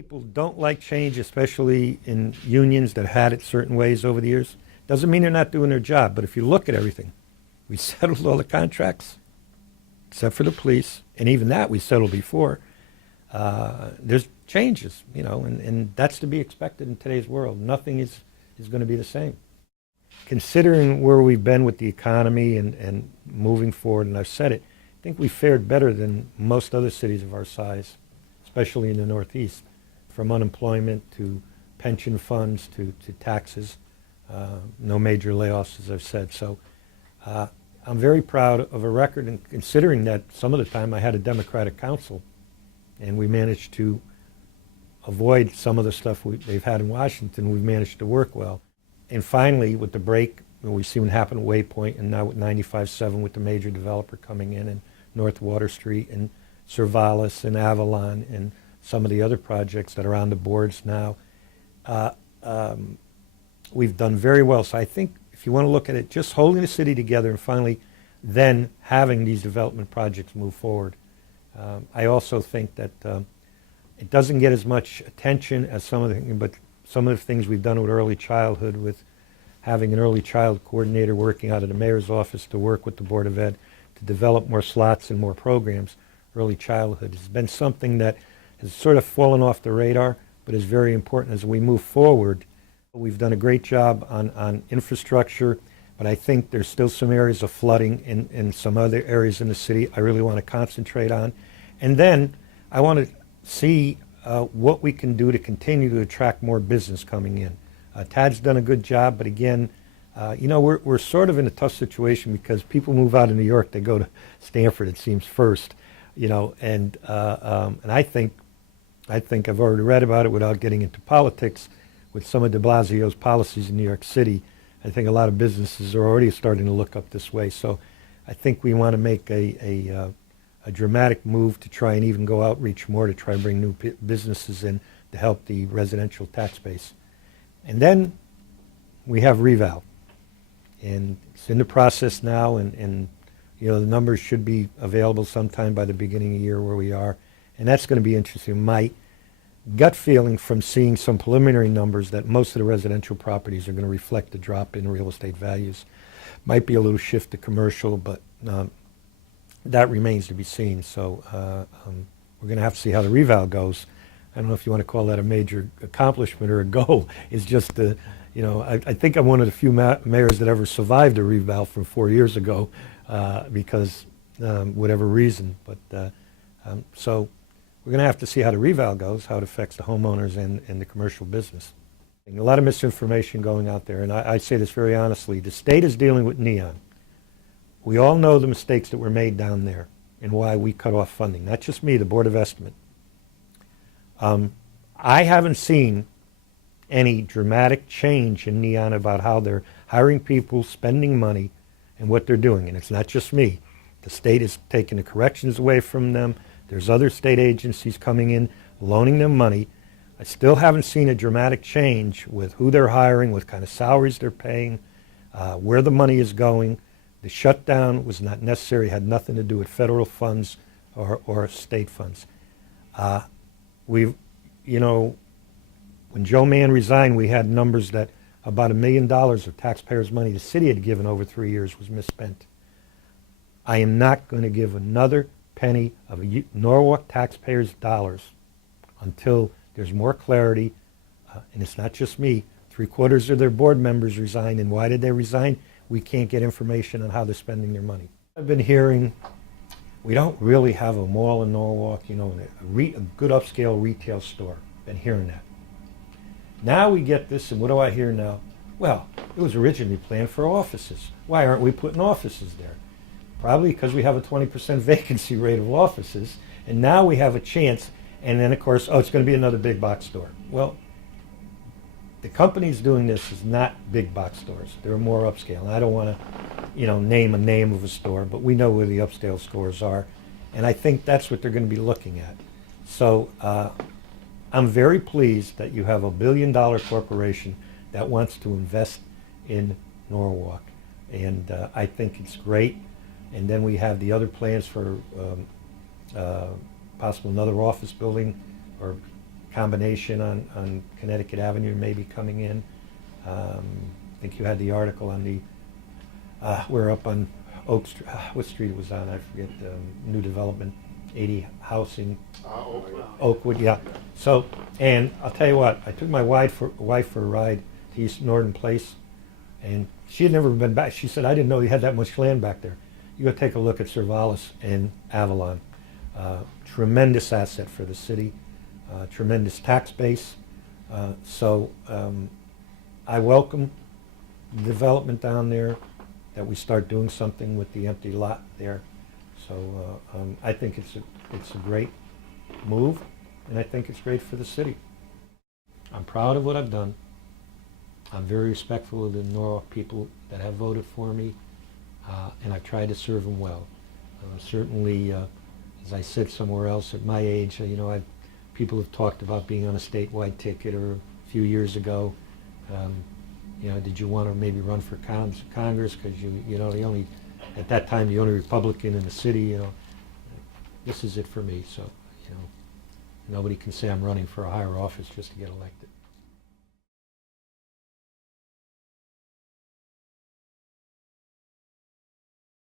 People don't like change, especially in unions that had it certain ways over the years. Doesn't mean they're not doing their job, but if you look at everything, we settled all the contracts, except for the police, and even that we settled before. There's changes, and that's to be expected in today's world. Nothing is going to be the same. Considering where we've been with the economy and moving forward, and I've said it, I think we fared better than most other cities of our size, especially in the Northeast, from unemployment to pension funds to taxes. No major layoffs, as I've said. So I'm very proud of a record, and considering that some of the time I had a Democratic council, and we managed to avoid some of the stuff they've had in Washington. We've managed to work well. And finally, with the break, we see what happened at Waypoint, and now with 95.7 with the major developer coming in, and North Water Street, and Cervalis, and Avalon, and some of the other projects that are on the boards now. We've done very well. So I think if you want to look at it, just holding the city together and finally then having these development projects move forward. I also think that it doesn't get as much attention as some of the things we've done with early childhood, with having an early child coordinator working out of the mayor's office to work with the Board of Ed to develop more slots and more programs. Early childhood has been something that has sort of fallen off the radar, but is very important as we move forward. We've done a great job on infrastructure, but I think there's still some areas of flooding in some other areas in the city I really want to concentrate on. And then I want to see what we can do to continue to attract more business coming in. Tad's done a good job, but again, we're sort of in a tough situation because people move out of New York, they go to Stanford, it seems, first, and I think I've already read about it without getting into politics. With some of de Blasio's policies in New York City, I think a lot of businesses are already starting to look up this way. So I think we want to make a dramatic move to try and even go outreach more to try and bring new businesses in to help the residential tax base. And then we have reval. And it's in the process now, and the numbers should be available sometime by the beginning of the year where we are. And that's going to be interesting. My gut feeling from seeing some preliminary numbers that most of the residential properties are going to reflect the drop in real estate values. Might be a little shift to commercial, but that remains to be seen. So we're going to have to see how the reval goes. I don't know if you want to call that a major accomplishment or a goal. It's just, I think I'm one of the few mayors that ever survived a reval from 4 years ago because whatever reason. But so we're going to have to see how the reval goes, how it affects the homeowners and the commercial business. A lot of misinformation going out there, and I say this very honestly. The state is dealing with neon. We all know the mistakes that were made down there and why we cut off funding. Not just me, the Board of Estimate. I haven't seen any dramatic change in neon about how they're hiring people, spending money, and what they're doing. And it's not just me. The state is taking the corrections away from them. There's other state agencies coming in, loaning them money. I still haven't seen a dramatic change with who they're hiring, what kind of salaries they're paying, where the money is going. The shutdown was not necessary, had nothing to do with federal funds or state funds. When Joe Mann resigned, we had numbers that about $1 million of taxpayers' money the city had given over 3 years was misspent. I am not going to give another penny of Norwalk taxpayers' dollars until there's more clarity, and it's not just me. 3/4 of their board members resigned, and why did they resign? We can't get information on how they're spending their money. I've been hearing we don't really have a mall in Norwalk, a good upscale retail store. Been hearing that. Now we get this, and what do I hear now? Well, it was originally planned for offices. Why aren't we putting offices there? Probably because we have a 20% vacancy rate of offices, and now we have a chance, and then of course, it's going to be another big box store. Well, the companies doing this is not big box stores. They're more upscale. And I don't want to, name a name of a store, but we know where the upscale stores are, and I think that's what they're going to be looking at. So I'm very pleased that you have a $1 billion corporation that wants to invest in Norwalk, and I think it's great. And then we have the other plans for possible another office building or combination on Connecticut Avenue maybe coming in. I think you had the article on the, we're up on Oak Street, what street it was on, I forget, new development, 80 housing. Oakwood, yeah. So, and I'll tell you what, I took my wife for a ride to East Norton Place, and she had never been back. She said, I didn't know you had that much land back there. You go take a look at Cervalis and Avalon. Tremendous asset for the city, tremendous tax base. So I welcome the development down there, that we start doing something with the empty lot there. So I think it's a great move, and I think it's great for the city. I'm proud of what I've done. I'm very respectful of the Norwalk people that have voted for me, and I've tried to serve them well. Certainly, as I said somewhere else, at my age, people have talked about being on a statewide ticket, or a few years ago, did you want to maybe run for Congress? Because at that time, the only Republican in the city. This is it for me. So, nobody can say I'm running for a higher office just to get elected.